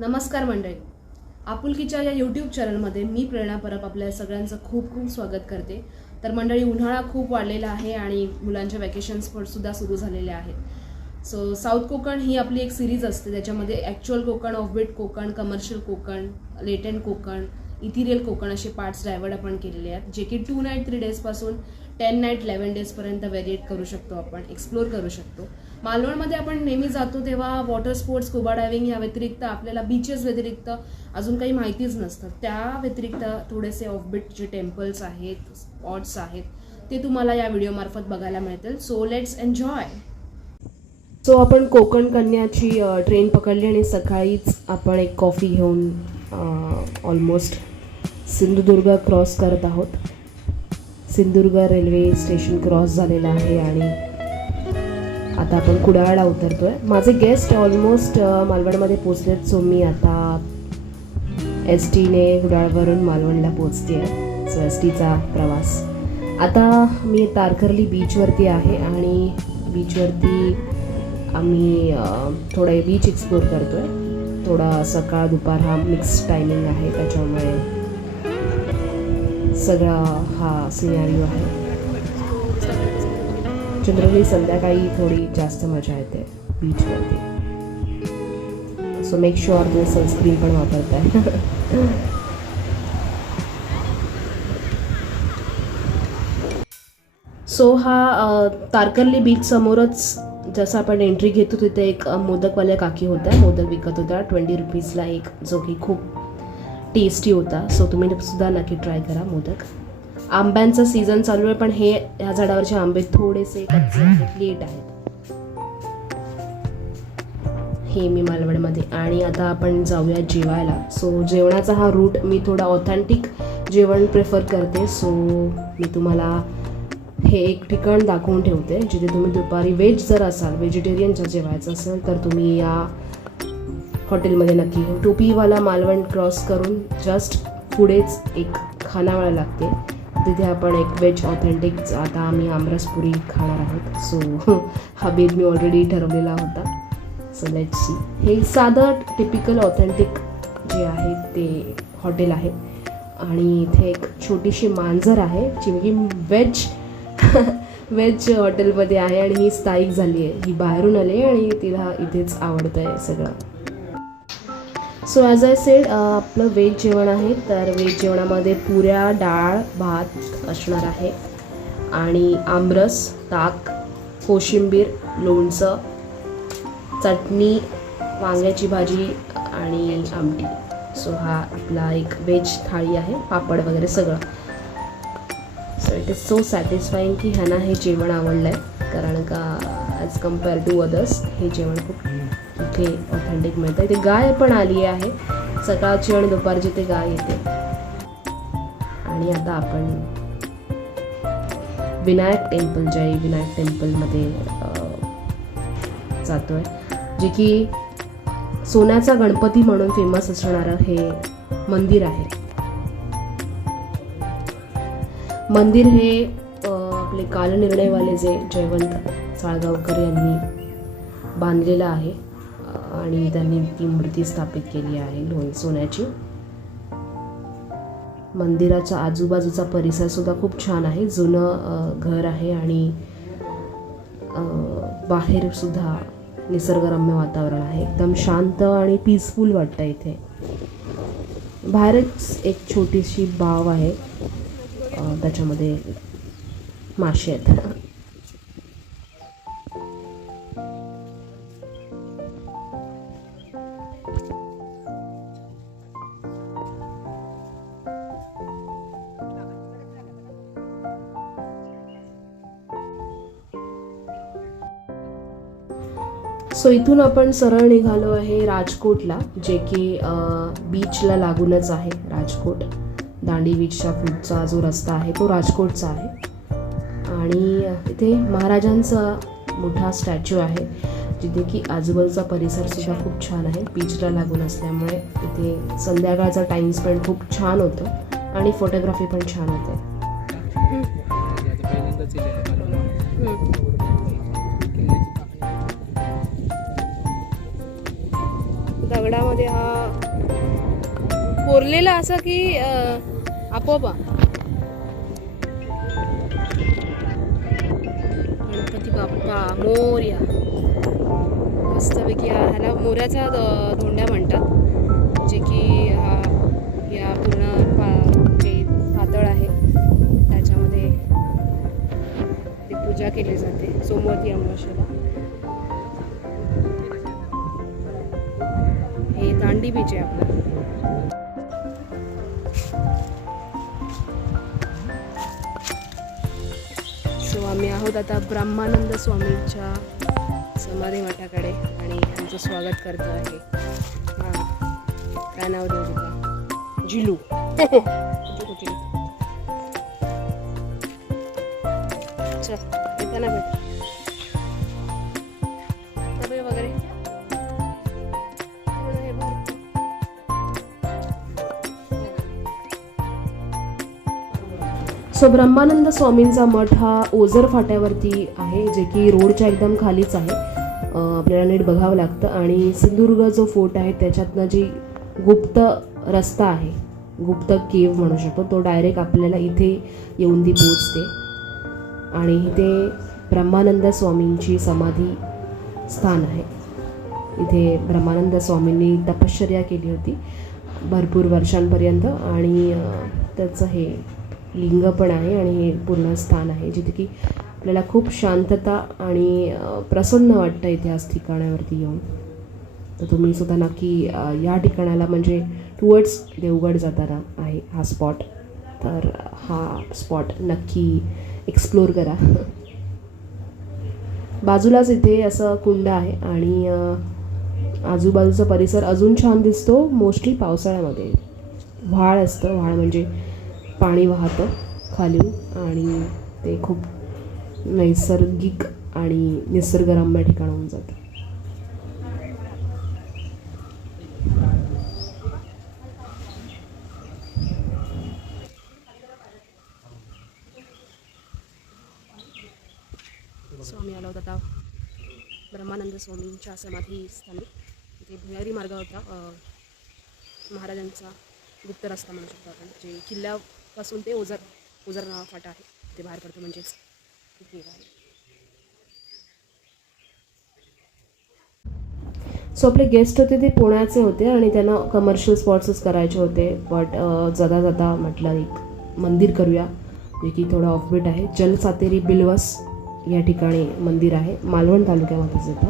नमस्कार मंडळी, आपुलकीच्या या यूट्यूब चॅनलमध्ये मी प्रेरणा परब आपल्या सगळ्यांचं खूप खूप स्वागत करते. तर मंडळी, उन्हाळा खूप वाढलेला आहे आणि मुलांच्या वॅकेशन्स सुद्धा सुरू झालेल्या आहेत. सो साऊथ कोकण ही आपली एक सिरीज असते. त्याच्यामध्ये actual Konkan, offbeat Konkan, commercial Konkan, latent Konkan, ethereal Konkan असे पार्ट्स डायव्हर्ट आपण केलेले आहेत, जे की 2 नाईट 3 डेजपासून 10 नाईट 11 डेजपर्यंत व्हेरिएट करू शकतो, आपण एक्सप्लोर करू शकतो. मालवणमध्ये आपण नेहमी जातो तेव्हा वॉटर स्पोर्ट्स, स्कुबा डायव्हिंग या व्यतिरिक्त आपल्याला बीचेस व्यतिरिक्त अजून काही माहितीच नसतं. त्या व्यतिरिक्त थोडेसे ऑफबीट जे टेम्पल्स आहेत, स्पॉट्स आहेत, ते तुम्हाला या व्हिडिओमार्फत बघायला मिळतील. So let's enjoy. सो आपण कोकण कन्याची ट्रेन पकडली आणि सकाळीच आपण एक कॉफी घेऊन ऑलमोस्ट सिंधुदुर्ग क्रॉस करत आहोत. सिंधुदुर्ग रेल्वे स्टेशन क्रॉस झालेलं आहे आणि आता आपण कुडाळला उतरतोय. माझे गेस्ट ऑलमोस्ट मालवणमध्ये पोचलेत. सो मी आता STने कुडाळवरून मालवणला पोचते आहे. सो STचा प्रवास. आता मी तारकर्ली बीचवरती आहे आणि बीचवरती आम्ही थोडा बीच एक्सप्लोर करतो आहे. थोडा सकाळ दुपार हा मिक्स टायमिंग आहे, त्याच्यामुळे सगळा हा सिनारिओ आहे. जनरली संध्याकाळी थोडी जास्त मजा येते बीचवरती. सो मेक शुअर तुम्ही सनस्क्रीन पण वापरताय. सो हा तारकर्ली बीच समोरच जसं आपण एंट्री घेतो तिथे एक मोदकवाल्या काकी होत्या, मोदक विकत होत्या 20 रुपीजला एक, जो की खूप टेस्टी होता. सो तुम्ही सुद्धा नक्की ट्राय करा मोदक. आंब्यांचा सीझन चालू आहे, पण ह्या झाडावरचे आंबे थोडेसे कच्चे आहेत, लेट आहेत. हे मी मालवणमध्ये. आणि आता आपण जाऊया जेवायला. सो जेवणाचा हा रूट मी थोडा ऑथेंटिक जेवण प्रेफर करते. सो मी तुम्हाला हे एक ठिकाण दाखवून ठेवते जिथे तुम्ही दुपारी व्हेज जर असाल, व्हेजिटेरियन जर जेवायचं असेल तर तुम्ही या हॉटेलमध्ये नक्की. टोपीवाला मालवण क्रॉस करून जस्ट पुढेच एक खानावळ लागते, तिथे आपण एक व्हेज ऑथेंटिक, आता आम्ही आमरसपुरी खाणार आहोत. सो हा बेत मी ऑलरेडी ठरवलेला होता. So let's see. हे साधं टिपिकल ऑथेंटिक जे आहे ते हॉटेल आहे आणि इथे एक छोटीशी मांजर आहे जी की व्हेज हॉटेलमध्ये आहे आणि ही स्थायिक झाली आहे. ही बाहेरून आली आहे आणि तिला इथेच आवडतं आहे सगळं. सो ॲज आय सेड, आपलं व्हेज जेवण आहे. तर व्हेज जेवणामध्ये पुऱ्या, डाळ, भात असणार आहे आणि आमरस, ताक, कोशिंबीर, लोणचं, चटणी, वांग्याची भाजी आणि आमटी. सो हा आपला एक व्हेज थाळी आहे, पापड वगैरे सगळं. So it is so satisfying की ह्यांना हे जेवण आवडलं आहे, कारण का ॲज कम्पेअर टू अदर्स हे जेवण खूप इथे ऑथेंटिक मिळतं. इथे गाय पण आली आहे, सकाळची आणि दुपारची ते गाय येते. आणि आता आपण विनायक टेम्पल, जय विनायक टेम्पलमध्ये जातो आहे, जे की सोन्याचा गणपती म्हणून फेमस असणारं हे मंदिर आहे. मंदिर हे आपले कालनिर्णयवाले जे जयवंत साळगावकर यांनी बांधलेलं आहे आणि त्यांनी ती मूर्ती स्थापित केली आहे सोन्याची. मंदिराच्या आजूबाजूचा परिसर सुद्धा खूप छान आहे. जुनं घर आहे आणि बाहेर सुद्धा निसर्गरम्य वातावरण आहे. एकदम शांत आणि पीसफुल वाटतं इथे. बाहेरच एक छोटीशी बाव आहे, त्याच्यामध्ये मासे आहेत. सो इथून आपण सरळ निघालो आहे राजकोटला, जे की बीचला लागूनच आहे. राजकोट दांडी बीचच्या पुढचा जो रस्ता आहे तो राजकोटचा आहे. आणि इथे महाराजांचा मोठा स्टॅच्यू आहे, जिथे की आजूबाजूचा परिसर सुद्धा खूप छान आहे. बीचला लागून असल्यामुळे इथे संध्याकाळचा टाईम स्पेंड खूप छान होतं आणि फोटोग्राफी पण छान होते. दगडामध्ये हा कोरलेला असा की आपोआप गणपती बाप्पा मोरया. मस्तपैकी ह्याला मोऱ्याचा धोंड्या म्हणतात, जे की या पूर्ण जे पातळ आहे त्याच्यामध्ये ती पूजा केली जाते सोमवती अमावस्येला. हे दांडी बीच आहे आपलं. सो आम्ही आहोत आता ब्रह्मानंद स्वामींच्या समाधी मठाकडे आणि आमचं स्वागत करतो आहे. काय नाव देऊ तुला? झिलू. कुठली चल येताना भेट वगैरे. सो ब्रह्मानंद स्वामींचा मठ हा ओझर फाट्यावरती आहे, जे की रोडच्या एकदम खालीच आहे. आपल्याला नीट बघावं लागतं. आणि सिंधुदुर्ग जो फोर्ट आहे त्याच्यातनं जी गुप्त रस्ता आहे, गुप्त केव म्हणू शकतो, तो डायरेक्ट आपल्याला इथे येऊन ती पोचते. आणि इथे ब्रह्मानंद स्वामींची समाधी स्थान आहे. इथे ब्रह्मानंद स्वामींनी तपश्चर्या केली होती भरपूर वर्षांपर्यंत, आणि त्याचं हे लिंग पण आहे आणि हे पूर्ण स्थान आहे जिथे की आपल्याला खूप शांतता आणि प्रसन्न वाटतं इतिहास ठिकाणावरती येऊन. तर तुम्ही सुद्धा नक्की या ठिकाणाला म्हणजे टुवर्ड्स देवगड जाताना आहे हा स्पॉट, तर हा स्पॉट नक्की एक्सप्लोर करा. बाजूलाच इथे असं कुंड आहे आणि आजूबाजूचा परिसर अजून छान दिसतो. मोस्टली पावसाळ्यामध्ये व्हाळ असतं, व्हाळ म्हणजे पाणी वाहतं खालीून आणि ते खूप नैसर्गिक आणि निसर्गरम्य ठिकाण होऊन जातं. स्वामी आला होता आता ब्रह्मानंद स्वामींच्या समाधी स्थानी. इथे भुयारी मार्ग होता, महाराजांचा गुप्त रस्ता म्हणू शकतो आपण, जे किल्ल्यापासून ते ओझर फाटा आहे ते बाहेर पडतं, म्हणजेच खूप वेळ आहे. सो आपले गेस्ट होते ते पुण्याचे होते आणि त्यांना कमर्शियल स्पॉट्सच करायचे होते. बट जाता जाता म्हटलं एक मंदिर करूया, जे की थोडं ऑफबीट आहे. जलसातेरी बिलवस या ठिकाणी मंदिर आहे, मालवण तालुक्यामध्येच येतं.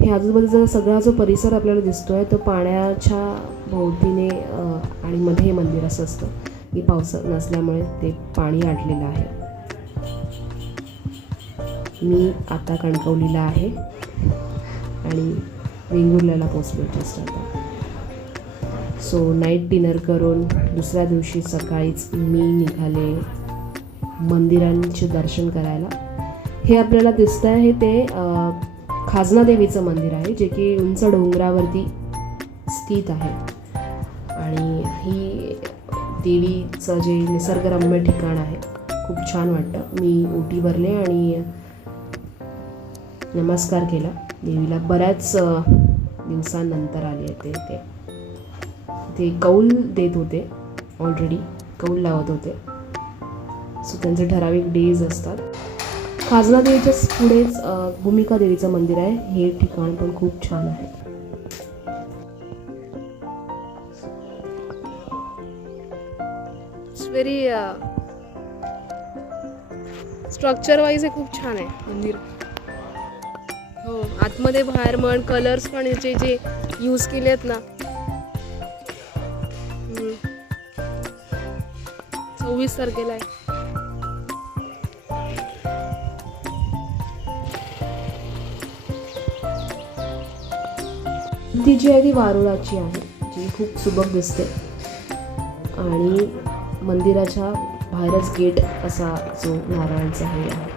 हे आजूबाजूचा सगळा जो परिसर आपल्याला दिसतो आहे तो पाण्याच्या भोवतीने आणि मध्ये हे मंदिर असं असतं की पाऊस नसल्यामुळे ते पाणी आटलेलं आहे. मी आता कणकवलीला आहे आणि वेंगुर्ल्याला पोचलो जस्ट आता. सो नाईट डिनर करून दुसऱ्या दिवशी सकाळीच मी निघाले मंदिरांचे दर्शन करायला. हे आपल्याला दिसतं आहे ते खाजना देवीचं मंदिर आहे, जे की उंच डोंगरावरती स्थित आहे. आणि ही देवीचं जे निसर्गरम्य ठिकाण आहे खूप छान वाटतं. मी ओटी भरले आणि नमस्कार केला देवीला. बऱ्याच दिवसांनंतर आले ते ते कौल देत होते, ऑलरेडी कौल लावत होते. सो त्यांचे ठराविक डेज असतात. खाजना देवीच्याच पुढेच भूमिका देवीचं मंदिर आहे. हे ठिकाण पण खूप छान आहे. व्हेरी स्ट्रक्चर वाईज हे खूप छान आहे मंदिर. हो, आतमध्ये बाहेर म्हण कलर्स पण याचे जे यूज केले आहेत ना, 26 तारखेला आहे. ती जी आहे ती वारुळाची आहे, जी खूप सुबक दिसते. आणि मंदिराच्या बाहेरच गेट असा जो नारळांचा हे आहे.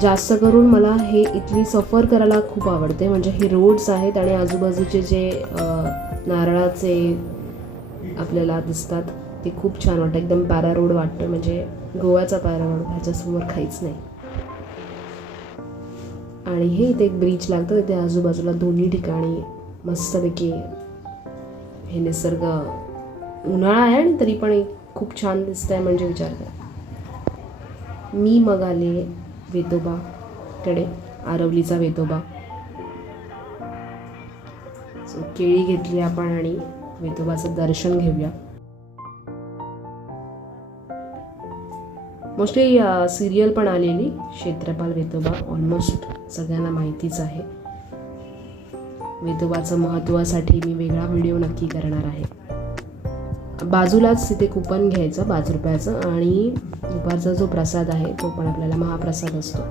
जास्त करून मला हे इथली सफर करायला खूप आवडते. म्हणजे हे रोड्स आहेत आणि आजूबाजूचे जे नारळाचे आपल्याला दिसतात ते खूप छान वाटतं. एकदम पॅरा रोड वाटतं, म्हणजे गोव्याचा पॅरा रोड, ह्याच्यासमोर काहीच नाही. आणि हे इथे एक ब्रिज लागतं, तिथे आजूबाजूला दोन्ही ठिकाणी मस्तपैकी हे निसर्ग, उन्हाळा आहे आणि तरी पण खूप छान दिसतंय म्हणजे विचार करा. मी मग आले वेतोबाकडे, आरवलीचा वेतोबा. सो केळी घेतली आपण आणि वेतोबाचं दर्शन घेऊया. मोस्टली सिरियल पण आलेली क्षेत्रपाल वेतोबा, ऑलमोस्ट सगळ्यांना माहितीच आहे. वेतोबाचं महत्त्वासाठी मी वेगळा व्हिडिओ नक्की करणार आहे. बाजूलाच तिथे कुपन घ्यायचं 5 रुपयाचं आणि दुपारचा जो प्रसाद आहे तो पण आपल्याला महाप्रसाद असतो.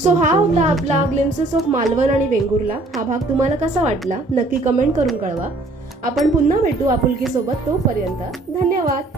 सो हा होता आपला ग्लिम्सेस ऑफ मालवण आणि वेंगुर्ला. हा भाग तुम्हाला कसा वाटला नक्की कमेंट करून कळवा. आपण पुन्हा भेटू आपुलकीसोबत. तोपर्यंत धन्यवाद.